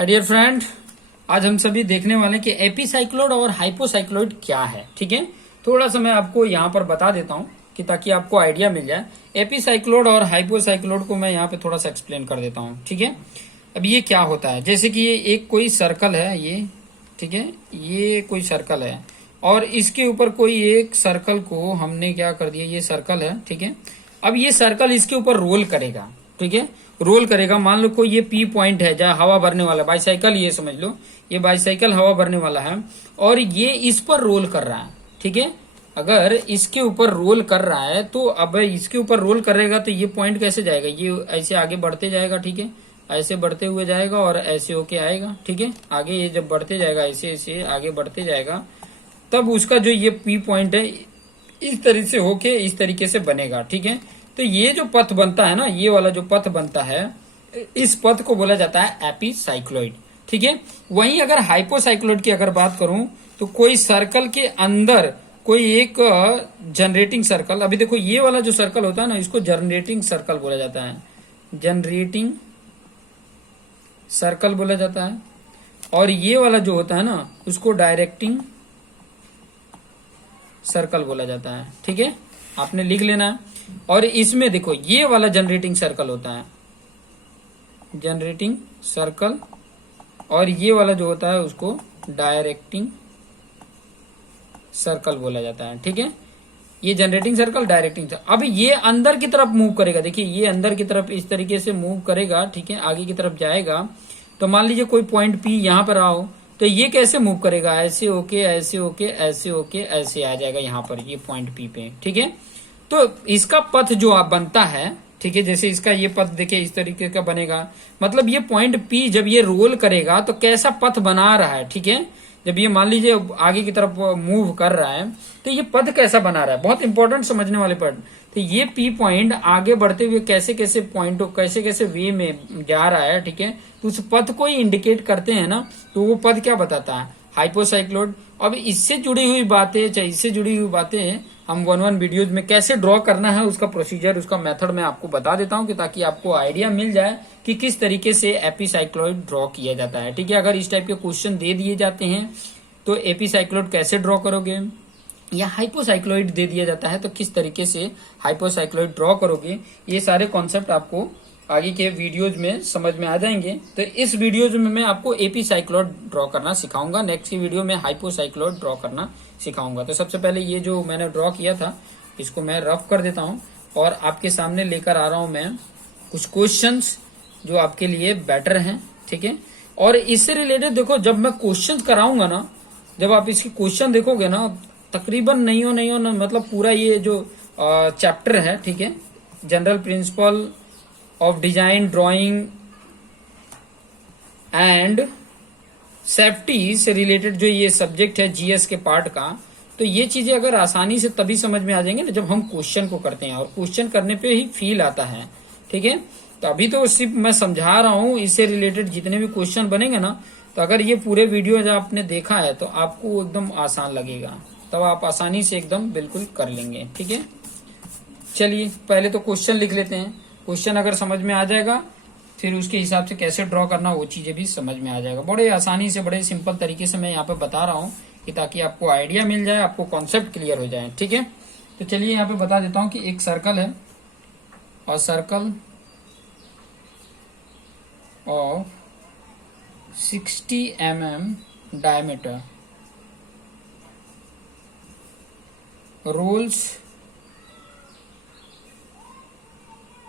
Dear friend, आज हम सभी देखने वाले हैं कि एपिसाइक्लोइड और हाइपोसाइक्लोइड क्या है। ठीक है, थोड़ा सा मैं आपको यहाँ पर बता देता हूँ कि ताकि आपको आइडिया मिल जाए। एपिसाइक्लोइड और हाइपोसाइक्लोइड को मैं यहाँ पे थोड़ा सा एक्सप्लेन कर देता हूँ। ठीक है, अब ये क्या होता है, जैसे कि ये एक कोई सर्कल है, ये ठीक है, ये कोई सर्कल है और इसके ऊपर कोई एक सर्कल को हमने क्या कर दिया, ये सर्कल है। ठीक है, अब ये सर्कल इसके ऊपर रोल करेगा। ठीक है, रोल करेगा। मान लो कोई ये पी पॉइंट है जहां हवा भरने वाला, बाईसाइकिल ये समझ लो, ये बाईसाइकिल हवा भरने वाला है और ये इस पर रोल कर रहा है। ठीक है, अगर इसके ऊपर रोल कर रहा है तो अब इसके ऊपर रोल करेगा तो ये पॉइंट कैसे जाएगा, ये ऐसे आगे बढ़ते जाएगा। ठीक है, ऐसे बढ़ते हुए जाएगा और ऐसे होके आएगा। ठीक है, आगे ये जब बढ़ते जाएगा, ऐसे ऐसे आगे बढ़ते जाएगा, तब उसका जो ये पी पॉइंट है इस तरीके से होके इस तरीके से बनेगा। ठीक है, तो ये जो पथ बनता है ना, ये वाला जो पथ बनता है, इस पथ को बोला जाता है एपिसाइक्लोइड। ठीक है, वहीं अगर हाइपोसाइक्लोइड की अगर बात करूं तो कोई सर्कल के अंदर कोई एक जनरेटिंग सर्कल, अभी देखो ये वाला जो सर्कल होता है ना, इसको जनरेटिंग सर्कल बोला जाता है, जनरेटिंग सर्कल बोला जाता है। और ये वाला जो होता है ना, उसको डायरेक्टिंग सर्कल बोला जाता है। ठीक है, आपने लिख लेना है। और इसमें देखो ये वाला जनरेटिंग सर्कल होता है, जनरेटिंग सर्कल, और ये वाला जो होता है उसको डायरेक्टिंग सर्कल बोला जाता है। ठीक है, ये जनरेटिंग सर्कल, डायरेक्टिंग सर्कल। अब ये अंदर की तरफ मूव करेगा, देखिए ये अंदर की तरफ इस तरीके से मूव करेगा। ठीक है, आगे की तरफ जाएगा। तो मान लीजिए कोई पॉइंट पी यहां पर आओ, तो ये कैसे मूव करेगा, ऐसे होके ऐसे होके ऐसे होके ऐसे आ जाएगा यहाँ पर, ये पॉइंट पी पे। ठीक है, तो इसका पथ जो आप बनता है, ठीक है, जैसे इसका ये पथ देखिए इस तरीके का बनेगा। मतलब ये पॉइंट पी जब ये रोल करेगा तो कैसा पथ बना रहा है। ठीक है, जब ये मान लीजिए आगे की तरफ मूव कर रहा है तो ये पथ कैसा बना रहा है, बहुत इंपॉर्टेंट समझने वाले पॉइंट। तो ये पी पॉइंट आगे बढ़ते हुए कैसे कैसे पॉइंट, कैसे कैसे वे में जा रहा है। ठीक है, तो उस पथ को ही इंडिकेट करते हैं ना, तो वो पथ क्या बताता है, हाइपोसाइक्लोइड। अब इससे जुड़ी हुई बातें, चाहे इससे जुड़ी हुई बातें हम वन वीडियोज में कैसे ड्रॉ करना है, उसका प्रोसीजर, उसका मेथड मैं आपको बता देता हूं कि ताकि आपको आइडिया मिल जाए कि किस तरीके से एपिसाइक्लोइड ड्रॉ किया जाता है। ठीक है, अगर इस टाइप के क्वेश्चन दे दिए जाते हैं तो एपिसाइक्लोइड कैसे ड्रॉ करोगे, या हाइपोसाइक्लोइड दे दिया जाता है तो किस तरीके से हाइपोसाइक्लोइड ड्रॉ करोगे, ये सारे कॉन्सेप्ट आपको आगे के वीडियोज में समझ में आ जाएंगे। तो इस वीडियोज में मैं आपको एपिसाइक्लोइड ड्रॉ करना सिखाऊंगा, नेक्स्ट की वीडियो में हाइपोसाइक्लोइड ड्रॉ करना सिखाऊंगा। तो सबसे पहले ये जो मैंने ड्रॉ किया था इसको मैं रफ कर देता हूं और आपके सामने लेकर आ रहा हूं मैं कुछ क्वेश्चंस जो आपके लिए बेटर हैं। ठीक है, और इससे रिलेटेड देखो, जब मैं क्वेश्चन कराऊंगा ना, जब आप इसकी क्वेश्चन देखोगे ना, तकरीबन नहीं हो ना, मतलब पूरा ये जो चैप्टर है, ठीक है, general principle of design drawing and safety से रिलेटेड जो ये सब्जेक्ट है जीएस के पार्ट का, तो ये चीजें अगर आसानी से तभी समझ में आ जाएंगे ना जब हम क्वेश्चन को करते हैं, और क्वेश्चन करने पे ही फील आता है। ठीक है, तो अभी तो सिर्फ मैं समझा रहा हूं, इससे रिलेटेड जितने भी क्वेश्चन बनेंगे ना, तो अगर ये पूरे वीडियो जब आपने देखा है तो आपको एकदम आसान लगेगा, तब आप आसानी से एकदम बिल्कुल कर लेंगे। ठीक है, चलिए पहले तो क्वेश्चन लिख लेते हैं। क्वेश्चन अगर समझ में आ जाएगा फिर उसके हिसाब से कैसे ड्रॉ करना वो चीजें भी समझ में आ जाएगा। बड़े आसानी से, बड़े सिंपल तरीके से मैं यहाँ पे बता रहा हूँ कि ताकि आपको आइडिया मिल जाए, आपको कॉन्सेप्ट क्लियर हो जाए। ठीक है, तो चलिए यहाँ पे बता देता हूँ कि एक सर्कल है और circle of 60 mm diameter rolls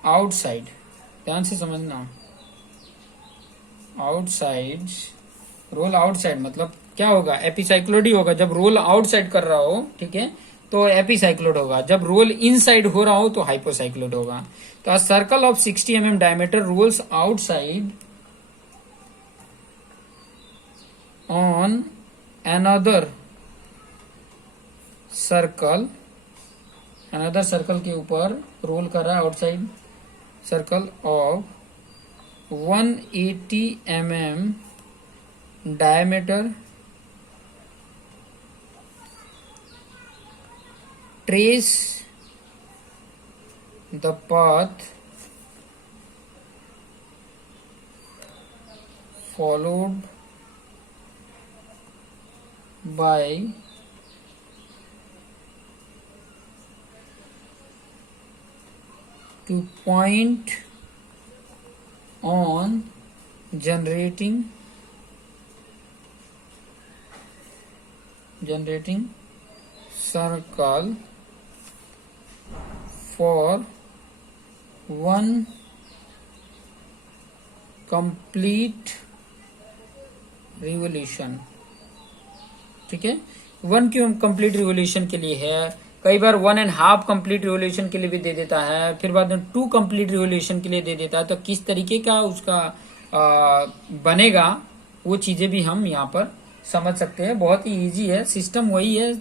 outside, ध्यान से समझना, आउटसाइड, रोल आउटसाइड मतलब क्या होगा, एपिसाइक्लोइड ही होगा जब रोल आउटसाइड कर रहा हो। ठीक है, तो एपिसाइक्लोइड होगा, जब रोल इनसाइड हो रहा हो तो हाइपोसाइक्लोइड होगा। तो circle of 60 mm diameter rolls outside on another circle, another circle के ऊपर रोल कर रहा है outside circle of 180 mm diameter, trace the path followed by to point on generating circle for one complete revolution. ठीक है, 1 क्यों complete revolution के लिए है, कई बार 1.5 कंप्लीट रिवोल्यूशन के लिए भी दे देता है, फिर बाद में 2 कंप्लीट रिवोल्यूशन के लिए दे देता है। तो किस तरीके का उसका बनेगा वो चीजें भी हम यहाँ पर समझ सकते हैं। बहुत ही इजी है, सिस्टम वही है,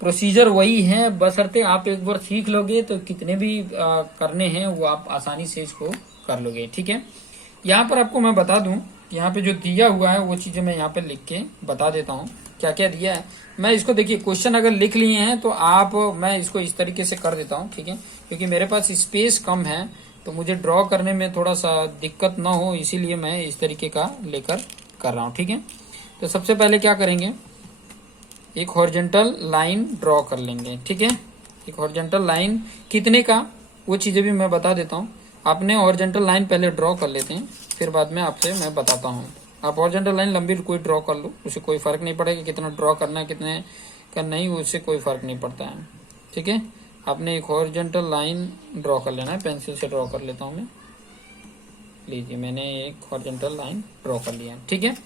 प्रोसीजर वही है, बशर्ते आप एक बार सीख लोगे तो कितने भी करने हैं वो आप आसानी से इसको कर लोगे। ठीक है, यहाँ पर आपको मैं बता दूं, यहाँ पे जो दिया हुआ है वो चीजें मैं यहाँ पे लिख के बता देता हूँ क्या क्या दिया है। मैं इसको देखिए, क्वेश्चन अगर लिख लिए हैं तो मैं इसको इस तरीके से कर देता हूँ। ठीक है, क्योंकि मेरे पास स्पेस कम है तो मुझे ड्रॉ करने में थोड़ा सा दिक्कत ना हो, इसीलिए मैं इस तरीके का लेकर कर रहा हूँ। ठीक है, तो सबसे पहले क्या करेंगे, एक हॉरिजॉन्टल लाइन ड्रॉ कर लेंगे। ठीक है, एक हॉरिजॉन्टल लाइन कितने का वो चीजें भी मैं बता देता हूँ। आपने हॉरिजॉन्टल लाइन पहले ड्रॉ कर लेते हैं, फिर बाद में आपसे मैं बताता हूँ। आप हॉरिजॉन्टल लाइन लंबी कोई ड्रॉ कर लो, उससे कोई फर्क नहीं पड़ेगा, कितना ड्रॉ करना है कितने का नहीं, उससे कोई फर्क नहीं पड़ता है। ठीक है, आपने एक हॉरिजॉन्टल लाइन ड्रॉ कर लेना है, पेंसिल से ड्रॉ कर लेता हूँ मैं। लीजिए, मैंने एक हॉरिजॉन्टल लाइन ड्रॉ कर लिया। ठीक है,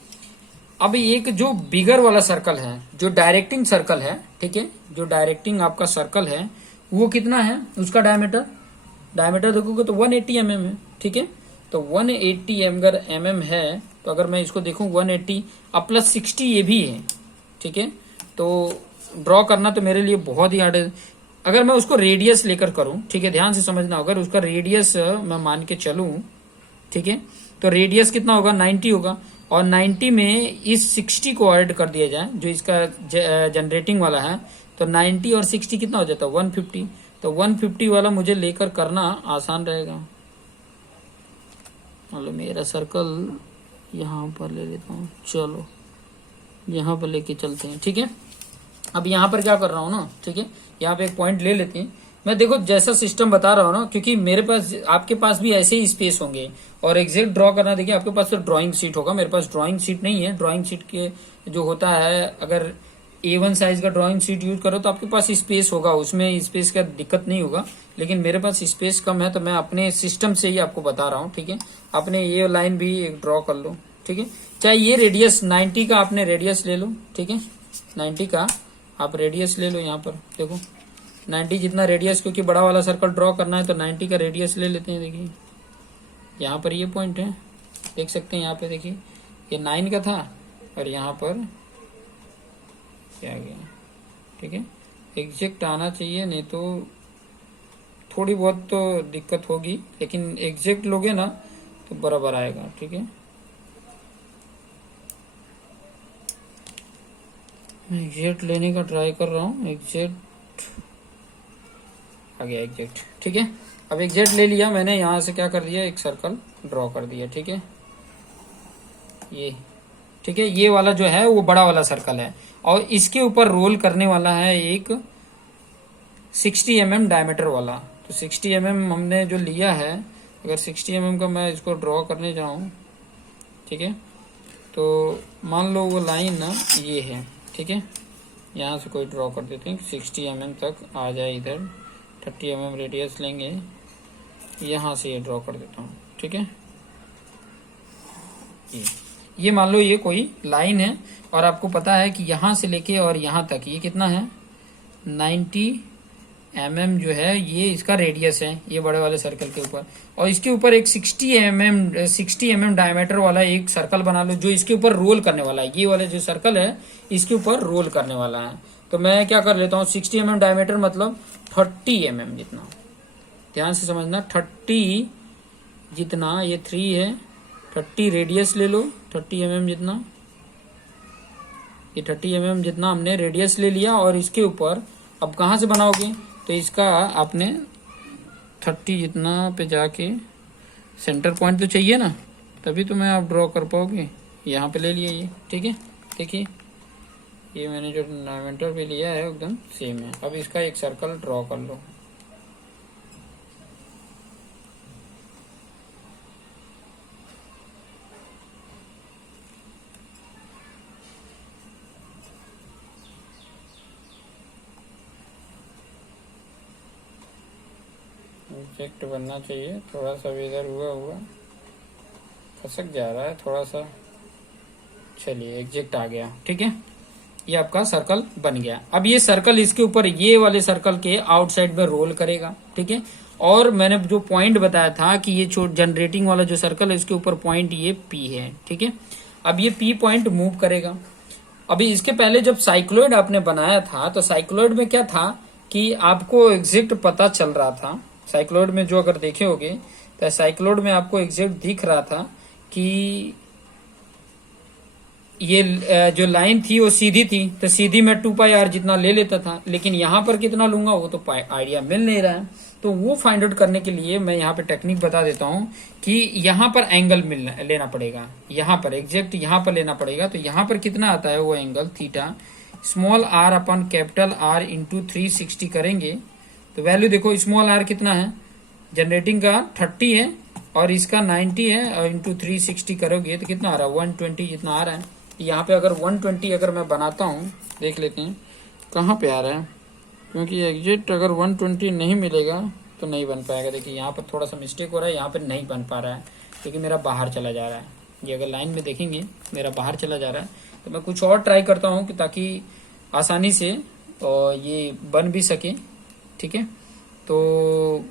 अब एक जो बिगर वाला सर्कल है, जो डायरेक्टिंग सर्कल है, ठीक है, जो डायरेक्टिंग आपका सर्कल है वो कितना है, उसका डायमीटर देखोगे तो 180 mm है। ठीक है, तो 180 अगर mm है तो अगर मैं इसको देखूं 180 अब प्लस 60 ये भी है। ठीक है, तो ड्रॉ करना तो मेरे लिए बहुत ही हार्ड है। अगर मैं उसको रेडियस लेकर करूं, ठीक है, ध्यान से समझना, अगर उसका रेडियस मैं मान के चलूं, ठीक है, तो रेडियस कितना होगा, 90 होगा, और 90 में इस 60 को ऐड कर दिया जाए जो इसका जनरेटिंग वाला है, तो 90 और 60 कितना हो जाता है, 150। तो 150 वाला मुझे लेकर करना आसान रहेगा। चलो मेरा सर्कल यहाँ पर ले लेता हूँ, चलो यहाँ पर लेके चलते हैं। ठीक है, अब यहाँ पर क्या कर रहा हूँ ना, ठीक है, यहाँ पे एक पॉइंट ले लेते हैं। मैं देखो जैसा सिस्टम बता रहा हूँ ना, क्योंकि मेरे पास, आपके पास भी ऐसे ही स्पेस होंगे, और एग्जैक्ट ड्रॉ करना, देखिए आपके पास तो ड्राइंग शीट होगा, मेरे पास ड्राइंग शीट नहीं है। ड्राइंग शीट के जो होता है, अगर A1 साइज का ड्राइंग शीट यूज करो तो आपके पास स्पेस होगा, उसमें स्पेस का दिक्कत नहीं होगा, लेकिन मेरे पास स्पेस कम है तो मैं अपने सिस्टम से ही आपको बता रहा हूँ। ठीक है, आपने ये लाइन भी एक ड्रॉ कर लो। ठीक है, चाहे ये रेडियस 90 का आपने रेडियस ले लो। ठीक है, 90 का आप रेडियस ले लो, यहाँ पर देखो 90 जितना रेडियस, क्योंकि बड़ा वाला सर्कल ड्रॉ करना है तो 90 का रेडियस ले लेते हैं। देखिए यहाँ पर ये पॉइंट है, देख सकते हैं, यहाँ पे देखिए ये 9 का था और यहाँ पर क्या गया। ठीक है, एग्जैक्ट आना चाहिए, नहीं तो थोड़ी बहुत तो दिक्कत होगी, लेकिन एग्जैक्ट लोगे ना तो बराबर आएगा। ठीक है, मैं एग्जैक्ट लेने का ट्राई कर रहा हूँ, एग्जैक्ट आ गया एग्जैक्ट। ठीक है, अब एग्जैक्ट ले लिया मैंने, यहाँ से क्या कर दिया, एक सर्कल ड्रॉ कर दिया। ठीक है, ये, ठीक है, ये वाला जो है वो बड़ा वाला सर्कल है, और इसके ऊपर रोल करने वाला है एक 60 mm डायमीटर वाला। तो 60 mm हमने जो लिया है, अगर 60 mm का मैं इसको ड्रॉ करने जाऊं, ठीक है, तो मान लो वो लाइन ना ये है। ठीक है, यहाँ से कोई ड्रॉ कर देते हैं, 60 mm तक आ जाए, इधर 30 mm रेडियस लेंगे, यहाँ से ये ड्रॉ कर देता हूँ। ठीक है, ये मान लो ये कोई लाइन है, और आपको पता है कि यहाँ से लेके और यहाँ तक ये कितना है, 90 mm जो है ये इसका रेडियस है, ये बड़े वाले सर्कल के ऊपर, और इसके ऊपर एक 60 mm डायमीटर वाला एक सर्कल बना लो जो इसके ऊपर रोल करने वाला है। ये वाला जो सर्कल है इसके ऊपर रोल करने वाला है। तो मैं क्या कर लेता हूँ, 60 mm डायमीटर मतलब 30 mm जितना, ध्यान से समझना, 30 जितना, ये 3 है, 30 रेडियस ले लो, 30 mm जितना, ये 30 mm जितना हमने रेडियस ले लिया, और इसके ऊपर अब कहाँ से बनाओगे, तो इसका आपने 30 जितना पे जाके सेंटर पॉइंट तो चाहिए ना, तभी तो मैं आप ड्रॉ कर पाओगे। यहाँ पे ले लिया ये, ठीक है। देखिए ये मैंने जो नाइवेंटर पे लिया है एकदम सेम है। अब इसका एक सर्कल ड्रॉ कर लो। ऑब्जेक्ट बनना चाहिए, थोड़ा सा इधर हुआ खसक जा रहा है थोड़ा सा। चलिए एग्जैक्ट आ गया, ठीक है। ये आपका सर्कल बन गया। अब ये सर्कल इसके ऊपर ये वाले सर्कल के आउटसाइड में रोल करेगा, ठीक है। और मैंने जो पॉइंट बताया था कि ये जनरेटिंग वाला जो सर्कल है इसके ऊपर पॉइंट ये पी है, ठीक है। अब ये पी पॉइंट मूव करेगा। अभी इसके पहले जब साइक्लोइड आपने बनाया था तो साइक्लोइड में क्या था कि आपको एग्जैक्ट पता चल रहा था। साइक्लोइड में जो अगर देखे होगे तो साइक्लोइड में आपको एग्जैक्ट दिख रहा था कि ये जो लाइन थी वो सीधी थी, तो सीधी मैं 2πr जितना ले लेता था, लेकिन यहाँ पर कितना लूंगा वो तो आइडिया मिल नहीं रहा है। तो वो फाइंड आउट करने के लिए मैं यहाँ पे टेक्निक बता देता हूँ कि यहाँ पर एंगल लेना पड़ेगा, यहाँ पर एग्जैक्ट यहाँ पर लेना पड़ेगा। तो यहाँ पर कितना आता है वो एंगल थीटा, स्मॉल r अपन कैपिटल R इंटू 360 करेंगे तो वैल्यू देखो स्मॉल r कितना है, जनरेटिंग का 30 है और इसका 90 है, और इंटू 360 करोगे तो कितना आ रहा है 120 जितना आ रहा है। यहाँ पे अगर 120 अगर मैं बनाता हूँ, देख लेते हैं कहाँ पे आ रहा है, क्योंकि एग्जैक्ट अगर 120 नहीं मिलेगा तो नहीं बन पाएगा। देखिए यहाँ पर थोड़ा सा मिस्टेक हो रहा है, यहाँ पर नहीं बन पा रहा है क्योंकि मेरा बाहर चला जा रहा है। ये अगर लाइन में देखेंगे मेरा बाहर चला जा रहा है, तो मैं कुछ और ट्राई करता हूँ कि ताकि आसानी से ये बन भी सके, ठीक है। तो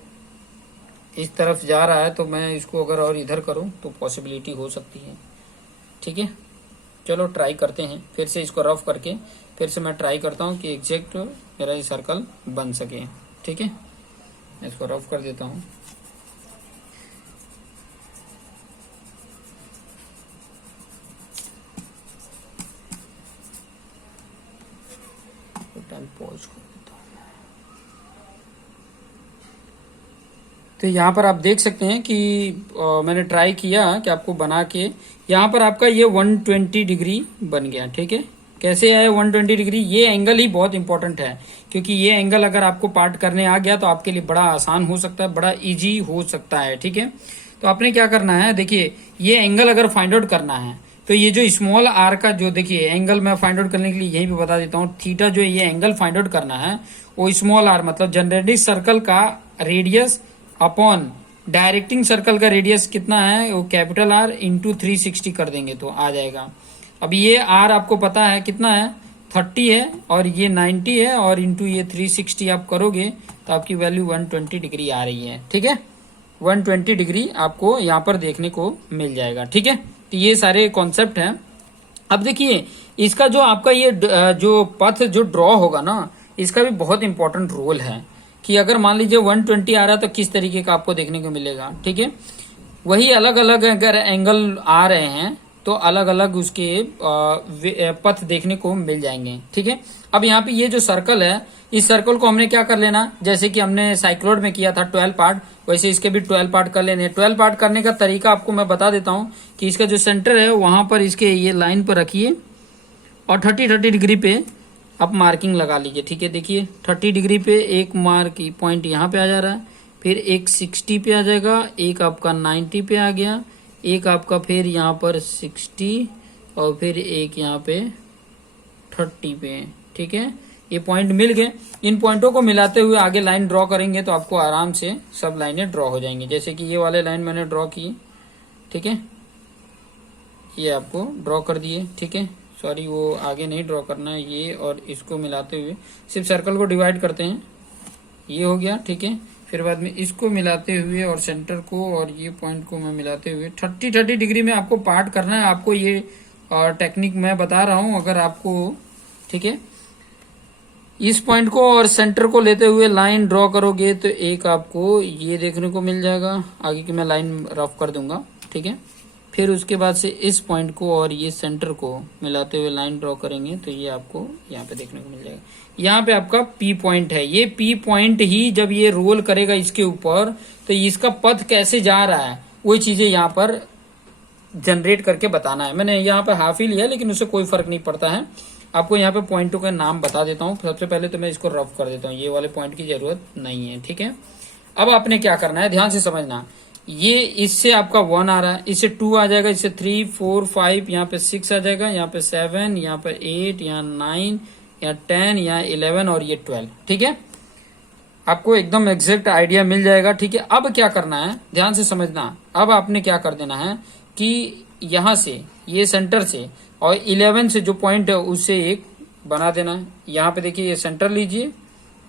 इस तरफ जा रहा है तो मैं इसको अगर और इधर करूँ तो पॉसिबिलिटी हो सकती है, ठीक है। चलो ट्राई करते हैं फिर से इसको रफ करके, फिर से मैं ट्राई करता हूँ कि एग्जैक्ट मेरा ये सर्कल बन सके, ठीक है। इसको रफ कर देता हूँ। टाइम पॉज कर देता हूँ। तो यहाँ पर आप देख सकते हैं कि मैंने ट्राई किया कि आपको बना के यहाँ पर आपका ये 120 डिग्री बन गया, ठीक है। कैसे आया 120 डिग्री, ये एंगल ही बहुत इंपॉर्टेंट है, क्योंकि ये एंगल अगर आपको पार्ट करने आ गया तो आपके लिए बड़ा आसान हो सकता है, बड़ा इजी हो सकता है, ठीक है। तो आपने क्या करना है, देखिए ये एंगल अगर फाइंड आउट करना है तो ये जो स्मॉल आर का जो देखिए एंगल मैं फाइंड आउट करने के लिए यहीं पे बता देता हूँ, थीटा जो ये एंगल फाइंड आउट करना है वो स्मॉल आर मतलब जनरेटिंग सर्कल का रेडियस अपॉन डायरेक्टिंग सर्कल का रेडियस कितना है वो कैपिटल आर इंटू 360 कर देंगे तो आ जाएगा। अब ये आर आपको पता है कितना है 30 है और ये 90 है, और इंटू ये 360 आप करोगे तो आपकी वैल्यू 120 डिग्री आ रही है, ठीक है। 120 डिग्री आपको यहाँ पर देखने को मिल जाएगा, ठीक है। तो ये सारे कॉन्सेप्ट हैं। अब देखिए इसका जो आपका ये जो पथ जो ड्रॉ होगा ना, इसका भी बहुत इंपॉर्टेंट रोल है कि अगर मान लीजिए 120 आ रहा है तो किस तरीके का आपको देखने को मिलेगा, ठीक है। वही अलग अलग अगर एंगल आ रहे हैं तो अलग अलग उसके पथ देखने को मिल जाएंगे, ठीक है। अब यहाँ पे ये जो सर्कल है, इस सर्कल को हमने क्या कर लेना, जैसे कि हमने साइक्लोइड में किया था 12 पार्ट, वैसे इसके भी 12 पार्ट कर लेने। 12 पार्ट करने का तरीका आपको मैं बता देता हूँ कि इसका जो सेंटर है वहां पर इसके ये लाइन पर रखिए और 30 डिग्री पे आप मार्किंग लगा लीजिए, ठीक है। देखिए 30 डिग्री पे एक मार्क पॉइंट यहाँ पे आ जा रहा है, फिर एक 60 पे आ जाएगा, एक आपका 90 पे आ गया, एक आपका फिर यहाँ पर 60 और फिर एक यहाँ पे 30 पे, ठीक है। ये पॉइंट मिल गए। इन पॉइंटों को मिलाते हुए आगे लाइन ड्रॉ करेंगे तो आपको आराम से सब लाइनें ड्रॉ हो जाएंगी। जैसे कि ये वाले लाइन मैंने ड्रॉ की, ठीक है, ये आपको ड्रॉ कर दिए, ठीक है। सॉरी वो आगे नहीं ड्रॉ करना है, ये और इसको मिलाते हुए सिर्फ सर्कल को डिवाइड करते हैं, ये हो गया, ठीक है। फिर बाद में इसको मिलाते हुए और सेंटर को और ये पॉइंट को मैं मिलाते हुए 30 डिग्री में आपको पार्ट करना है। आपको ये टेक्निक मैं बता रहा हूं, अगर आपको, ठीक है, इस पॉइंट को और सेंटर को लेते हुए लाइन ड्रॉ करोगे तो एक आपको ये देखने को मिल जाएगा। आगे की मैं लाइन रफ कर दूंगा, ठीक है। फिर उसके बाद से इस पॉइंट को और ये सेंटर को मिलाते हुए लाइन ड्रॉ करेंगे तो ये आपको यहाँ पे देखने को मिल जाएगा। यहाँ पे आपका पी पॉइंट है। ये पी पॉइंट ही जब ये रोल करेगा इसके ऊपर तो इसका पथ कैसे जा रहा है वही चीजें यहाँ पर जनरेट करके बताना है। मैंने यहाँ पे हाफ ही लिया, लेकिन उससे कोई फर्क नहीं पड़ता है। आपको यहाँ पे पॉइंटों का नाम बता देता हूँ। सबसे पहले तो मैं इसको रफ कर देता हूँ, ये वाले पॉइंट की जरूरत नहीं है, ठीक है। अब आपने क्या करना है, ध्यान से समझना। ये इससे आपका 1 आ रहा है, इससे 2 आ जाएगा, इससे 3 4 5, यहाँ पे 6 आ जाएगा, यहाँ पे 7, यहाँ पे 8, यहाँ 9, यहाँ 10, यहाँ 11 और ये 12, ठीक है। आपको एकदम एग्जैक्ट आइडिया मिल जाएगा, ठीक है। अब क्या करना है, ध्यान से समझना। अब आपने क्या कर देना है कि यहां से, ये सेंटर से और 11 से जो पॉइंट है उससे एक बना देना है। यहाँ पे देखिए, ये सेंटर लीजिए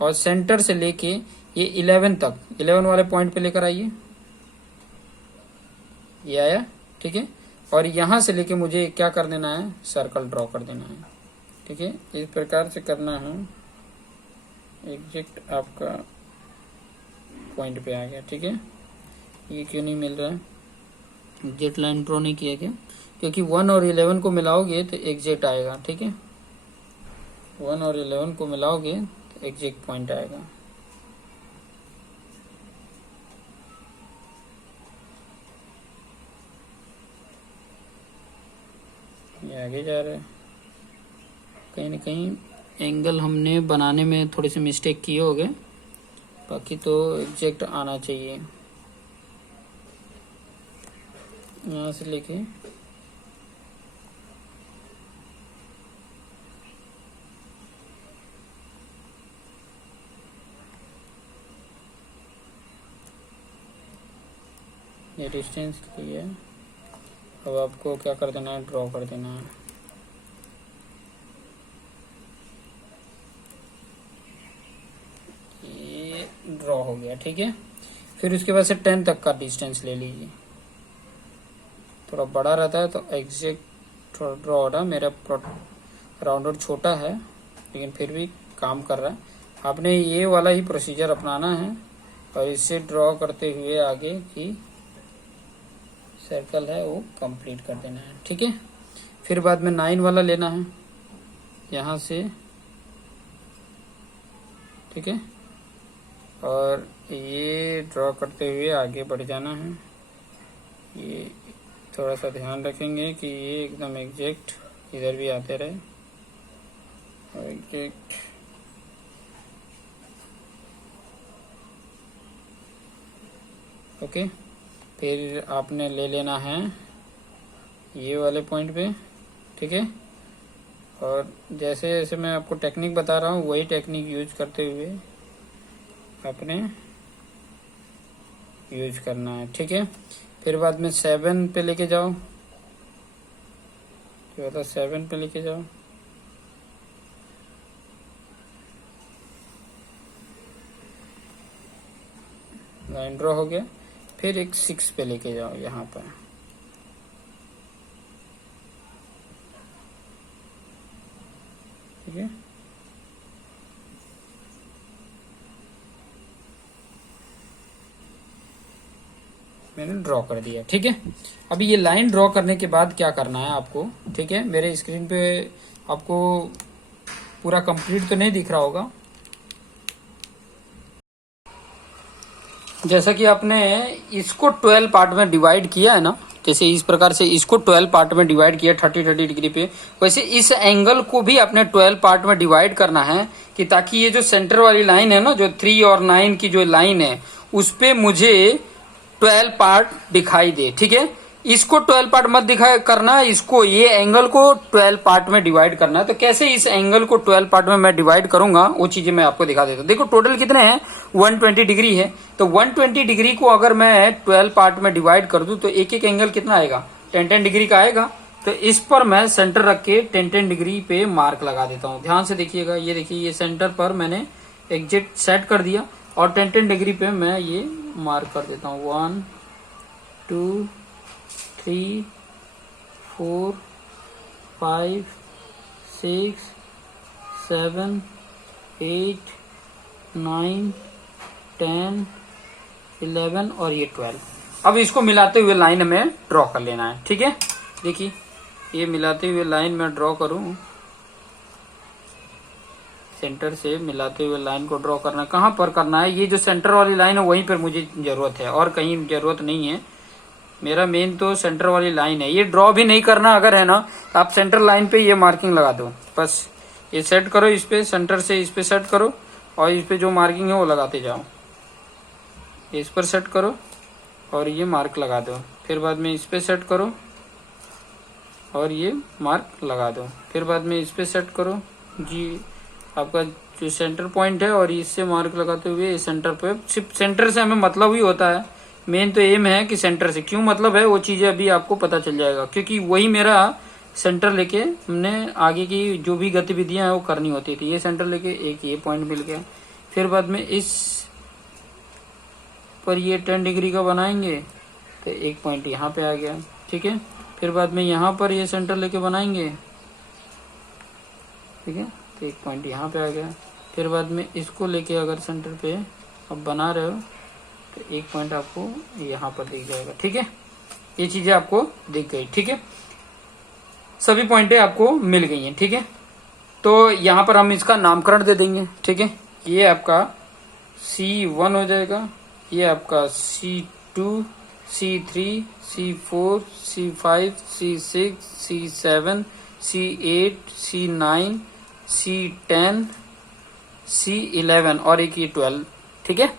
और सेंटर से लेके ये 11 तक, 11 वाले पॉइंट पे लेकर आइए। ये आया, ठीक है। और यहां से लेके मुझे क्या कर देना है, सर्कल ड्रॉ कर देना है, ठीक है। इस प्रकार से करना है, एग्जैक्ट आपका पॉइंट पे आ गया, ठीक है। ये क्यों नहीं मिल रहा है, एग्जैक्ट लाइन ड्रॉ नहीं किया क्या, क्योंकि 1 और 11 को मिलाओगे तो एग्जैक्ट आएगा, ठीक है। 1 और 11 को मिलाओगे तो एग्जैक्ट पॉइंट आएगा। ये आगे जा रहा है, कहीं ना कहीं एंगल हमने बनाने में थोड़े से मिस्टेक किए हो गए, बाकी तो एग्जैक्ट आना चाहिए। यहाँ से लेके ये डिस्टेंस लिया है। अब आपको क्या कर देना है, ड्रॉ कर देना है। ये ड्रॉ हो गया, ठीक है। फिर उसके बाद से 10 तक का डिस्टेंस ले लीजिए। थोड़ा बड़ा रहता है तो एग्जैक्ट थोड़ा ड्रॉ हो रहा है। मेरा राउंडर छोटा है लेकिन फिर भी काम कर रहा है। आपने ये वाला ही प्रोसीजर अपनाना है और इससे ड्रॉ करते हुए आगे की सर्कल है वो कंप्लीट कर देना है, ठीक है। फिर बाद में 9 वाला लेना है यहाँ से, ठीक है। और ये ड्रॉ करते हुए आगे बढ़ जाना है। ये थोड़ा सा ध्यान रखेंगे कि ये एकदम एग्जैक्ट इधर भी आते रहे, और एग्जैक्ट ओके। फिर आपने ले लेना है ये वाले पॉइंट पे, ठीक है। और जैसे जैसे मैं आपको टेक्निक बता रहा हूँ वही टेक्निक यूज करते हुए आपने यूज करना है, ठीक है। फिर बाद में 7 पे लेके जाओ, क्या होता है 7 पे लेके जाओ, लाइन ड्रॉ हो गया। फिर एक 6 पे लेके जाओ यहाँ पर, ठीक है। मैंने ड्रॉ कर दिया, ठीक है। अभी ये लाइन ड्रॉ करने के बाद क्या करना है आपको, ठीक है। मेरे स्क्रीन पे आपको पूरा कंप्लीट तो नहीं दिख रहा होगा। जैसा कि आपने इसको 12 पार्ट में डिवाइड किया है ना, जैसे इस प्रकार से इसको 12 पार्ट में डिवाइड किया 30-30 डिग्री पे, वैसे इस एंगल को भी अपने 12 पार्ट में डिवाइड करना है, कि ताकि ये जो सेंटर वाली लाइन है ना, जो 3 और 9 की जो लाइन है उस पे मुझे 12 पार्ट दिखाई दे, ठीक है। इसको 12 पार्ट मत दिखाई करना, इसको ये एंगल को 12 पार्ट में डिवाइड करना है। तो कैसे इस एंगल को 12 पार्ट में मैं डिवाइड करूंगा वो चीजें मैं आपको दिखा देता हूं। देखो टोटल कितने हैं, 120 डिग्री है। तो 120 डिग्री को अगर मैं 12 पार्ट में डिवाइड कर दूं तो एक एक एंगल कितना आएगा, 10-10 डिग्री का आएगा। तो इस पर मैं सेंटर रख के 10-10 डिग्री पे मार्क लगा देता हूँ। ध्यान से देखिएगा, ये देखिए ये सेंटर पर मैंने एग्जैक्ट सेट कर दिया और 10-10 डिग्री पे मैं ये मार्क कर देता हूँ। 1 2 3 4 5 6 7 8 9 10 11 और ये 12। अब इसको मिलाते हुए लाइन में ड्रॉ कर लेना है, ठीक है। देखिए ये मिलाते हुए लाइन में ड्रॉ करूं, सेंटर से मिलाते हुए लाइन को ड्रॉ करना है। कहां पर करना है, ये जो सेंटर वाली लाइन है वहीं पर मुझे जरूरत है और कहीं जरूरत नहीं है। मेरा मेन तो सेंटर वाली लाइन है, ये ड्रॉ भी नहीं करना अगर है ना, तो आप सेंटर लाइन पे ये मार्किंग लगा दो बस। ये सेट करो, इस पे सेंटर से इस पे सेट करो और इस पे जो मार्किंग है वो लगाते जाओ। इस पर सेट करो और ये मार्क लगा दो, फिर बाद में इस पे सेट करो और ये मार्क लगा दो, फिर बाद में इस पे सेट करो जी। आपका जो सेंटर पॉइंट है और इससे मार्क लगाते हुए सेंटर पे, सिर्फ सेंटर से हमें मतलब ही होता है, मेन तो एम है कि सेंटर से क्यों मतलब है वो चीजें अभी आपको पता चल जाएगा, क्योंकि वही मेरा सेंटर लेके हमने आगे की जो भी गतिविधियां हैं वो करनी होती थी। ये सेंटर लेके एक ये पॉइंट मिल गया, फिर बाद में इस पर ये 10 डिग्री का बनाएंगे तो एक पॉइंट यहाँ पे आ गया, ठीक है। फिर बाद में यहाँ पर ये सेंटर लेके बनाएंगे, ठीक है, तो एक पॉइंट यहाँ पे आ गया। फिर बाद में इसको लेके अगर सेंटर पे अब बना रहे हो तो एक पॉइंट आपको यहाँ पर दिख जाएगा, ठीक है। ये चीजें आपको दिख गई, ठीक है, सभी पॉइंटें आपको मिल गई हैं, ठीक है। तो यहाँ पर हम इसका नामकरण दे देंगे, ठीक है। ये आपका C1 हो जाएगा, ये आपका C2, C3, C4, C5, C6, C7, C8, C9, C10, C11 और एक ये 12, ठीक है।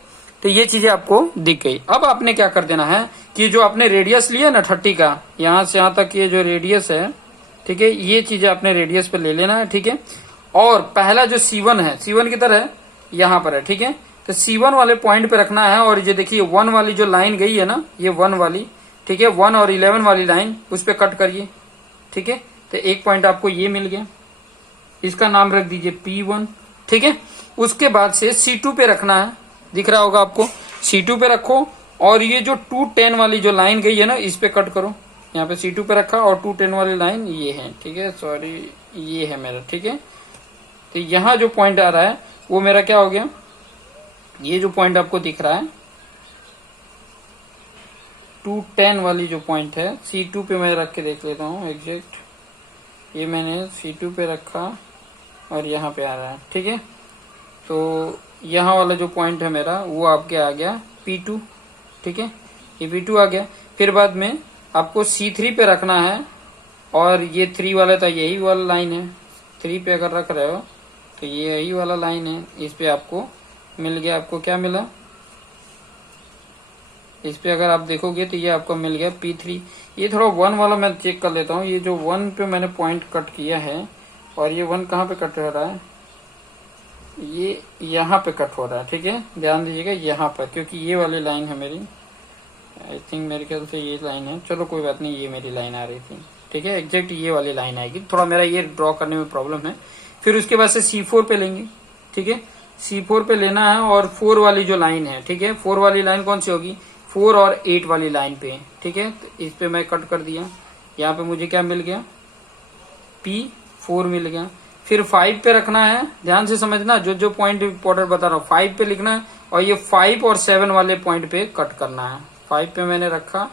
तो ये चीजें आपको दिख गई। अब आपने क्या कर देना है कि जो आपने रेडियस लिया ना 30 का, यहां से यहां तक ये जो रेडियस है, ठीक है, ये चीजें आपने रेडियस पे ले लेना है, ठीक है। और पहला जो C1 है, C1 की तरह यहाँ पर है, ठीक है। तो C1 वाले पॉइंट पे रखना है और ये देखिए 1 वाली जो लाइन गई है ना, ये 1 वाली, ठीक है, 1 और 11 वाली लाइन उस पे कट करिए, ठीक है। तो एक पॉइंट आपको ये मिल गया, इसका नाम रख दीजिए P1, ठीक है। उसके बाद से C2 पे रखना है, दिख रहा होगा आपको, C2 पे रखो और ये जो 210 वाली जो लाइन गई है ना, इस पे कट करो। यहाँ पे C2 पे रखा और 210 वाली लाइन ये है, ठीक है, सॉरी ये है मेरा, ठीक है। तो यहाँ जो पॉइंट आ रहा है वो मेरा क्या हो गया, ये जो पॉइंट आपको दिख रहा है 210 वाली जो पॉइंट है, C2 पे मैं रख के देख लेता हूँ एग्जैक्ट। ये मैंने C2 पे रखा और यहाँ पे आ रहा है, ठीक है। तो यहाँ वाला जो पॉइंट है मेरा वो आपके आ गया P2, ठीक है, ये P2 आ गया। फिर बाद में आपको C3 पे रखना है और ये 3 वाला था, यही वाला लाइन है, 3 पे अगर रख रहे हो तो ये यही वाला लाइन है, इस पे आपको मिल गया। आपको क्या मिला, इस पे अगर आप देखोगे तो ये आपको मिल गया P3। ये थोड़ा 1 वाला मैं चेक कर लेता हूँ, ये जो 1 पे मैंने पॉइंट कट किया है और ये 1 कहाँ पे कट हो रहा है, ये यहाँ पे कट हो रहा है, ठीक है, ध्यान दीजिएगा यहाँ पर, क्योंकि ये वाली लाइन है मेरी, आई थिंक मेरे ख्याल से ये लाइन है, चलो कोई बात नहीं, ये मेरी लाइन आ रही थी, ठीक है, एग्जैक्ट ये वाली लाइन आएगी। थोड़ा मेरा ये ड्रॉ करने में प्रॉब्लम है। फिर उसके बाद से C4 पे लेंगे, ठीक है, C4 पे लेना है और 4 वाली जो लाइन है, ठीक है, 4 वाली लाइन कौन सी होगी, 4 और 8 वाली लाइन पे, ठीक है। तो इस पे मैं कट कर दिया, यहाँ पे मुझे क्या मिल गया, P4 मिल गया। फिर 5 पे रखना है, ध्यान से समझना, जो जो पॉइंट इंपॉर्टेंट बता रहा हूँ 5 पे लिखना है और ये 5 और 7 वाले पॉइंट पे कट करना है। 5 पे मैंने रखा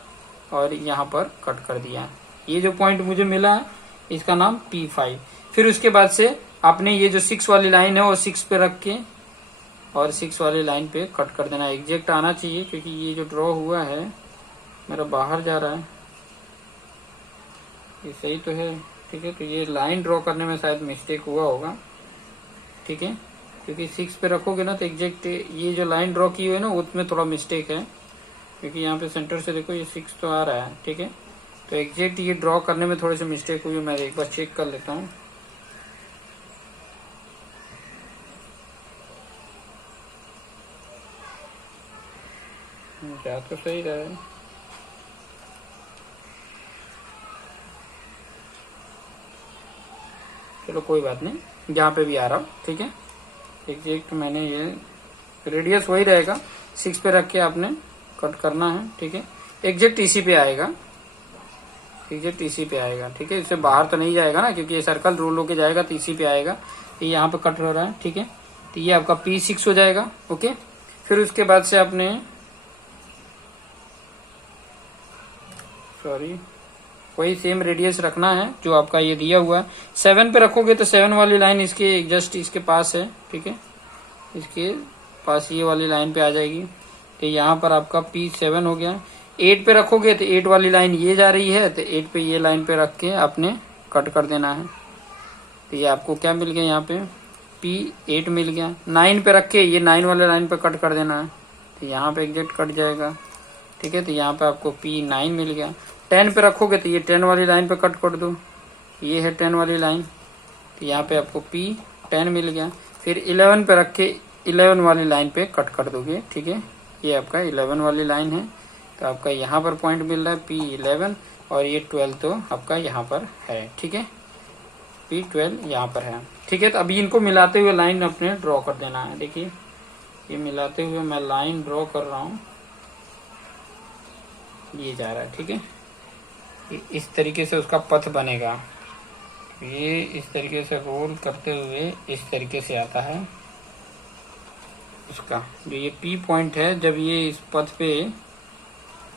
और यहाँ पर कट कर दिया, ये जो पॉइंट मुझे मिला है इसका नाम P5। फिर उसके बाद से आपने ये जो 6 वाली लाइन है वो 6 पे रख के और 6 वाली लाइन पे कट कर देना। एग्जैक्ट आना चाहिए क्योंकि ये जो ड्रॉ हुआ है मेरा बाहर जा रहा है, ये सही तो है, ठीक है। तो ये लाइन ड्रॉ करने में शायद मिस्टेक हुआ होगा, ठीक है, क्योंकि 6 पे रखोगे ना तो एग्जैक्ट ये जो लाइन ड्रॉ की हुई है ना उसमें थोड़ा मिस्टेक है, क्योंकि यहाँ पे सेंटर से देखो ये 6 तो आ रहा है, ठीक है। तो एग्जैक्ट ये ड्रॉ करने में थोड़ी सी मिस्टेक हुई है, मैं एक बार चेक कर लेता हूँ। क्या तो सही रहा है, चलो कोई बात नहीं, यहाँ पे भी आ रहा हूँ, ठीक है। एग्जैक्ट मैंने ये रेडियस वही रहेगा, 6 पे रख के आपने कट करना है, ठीक है। एग्जैक्ट इसी पे आएगा, एग्जैक्ट इसी पे आएगा, ठीक है, इससे बाहर तो नहीं जाएगा ना, क्योंकि ये सर्कल रूल होके जाएगा तो इसी पे आएगा। तो यहाँ पे कट हो रहा है, ठीक है। तो ये आपका P6 हो जाएगा, ओके। फिर उसके बाद से आपने सॉरी वही सेम रेडियस रखना है जो आपका ये दिया हुआ है। 7 पे रखोगे तो 7 वाली लाइन इसके जस्ट इसके पास है, ठीक है, इसके पास ये वाली लाइन पे आ जाएगी। तो यहाँ पर आपका P7 हो गया। 8 पे रखोगे तो 8 वाली लाइन ये जा रही है, तो 8 पे ये लाइन पे रख के आपने कट कर देना है। तो ये आपको क्या मिल गया, यहाँ पे P8 मिल गया। 9 पे रख के ये 9 वाले लाइन पे कट कर देना है, तो यहाँ पे एग्जैक्ट कट जाएगा, ठीक है। तो यहाँ पे आपको P9 मिल गया। 10 पे रखोगे तो ये 10 वाली लाइन पे कट कर दो, ये है 10 वाली लाइन, तो यहाँ पे आपको P10 मिल गया। फिर 11 पे रख के 11 वाली लाइन पे कट कर दोगे, ठीक है। ये आपका 11 वाली लाइन है, तो आपका यहाँ पर पॉइंट मिल रहा है P11, और ये 12 तो आपका यहाँ पर है, ठीक है। P12 यहाँ पर है, ठीक है। तो अभी इनको मिलाते हुए लाइन अपने ड्रॉ कर देना है। देखिए ये मिलाते हुए मैं लाइन ड्रॉ कर रहा हूँ, ये जा रहा है, ठीक है। इस तरीके से उसका पथ बनेगा, ये इस तरीके से रोल करते हुए इस तरीके से आता है उसका जो ये P पॉइंट है। जब ये इस पथ पे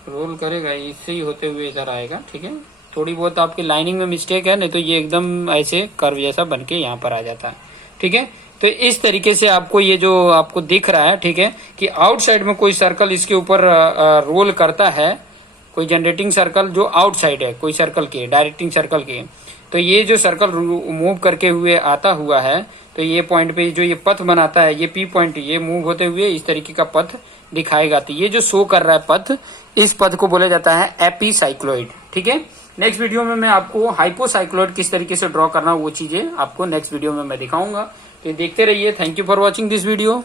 रोल करेगा इससे ही होते हुए इधर आएगा, ठीक है। थोड़ी बहुत आपकी लाइनिंग में मिस्टेक है, नहीं तो ये एकदम ऐसे कर्व जैसा बन के यहाँ पर आ जाता है, ठीक है। तो इस तरीके से आपको ये जो आपको दिख रहा है, ठीक है, कि आउटसाइड में कोई सर्कल इसके ऊपर रोल करता है, कोई जनरेटिंग सर्कल जो आउटसाइड है कोई सर्कल के, डायरेक्टिंग सर्कल के, तो ये जो सर्कल मूव करके हुए आता हुआ है, तो ये पॉइंट पे जो ये पथ बनाता है, ये P पॉइंट, ये मूव होते हुए इस तरीके का पथ दिखाएगा। तो ये जो शो कर रहा है पथ, इस पथ को बोला जाता है एपीसाइक्लॉइड, ठीक है। नेक्स्ट वीडियो में मैं आपको हाइपोसाइक्लॉइड किस तरीके से ड्रॉ करना, वो चीजें आपको नेक्स्ट वीडियो में मैं दिखाऊंगा। तो देखते रहिए। Thank you for watching this video.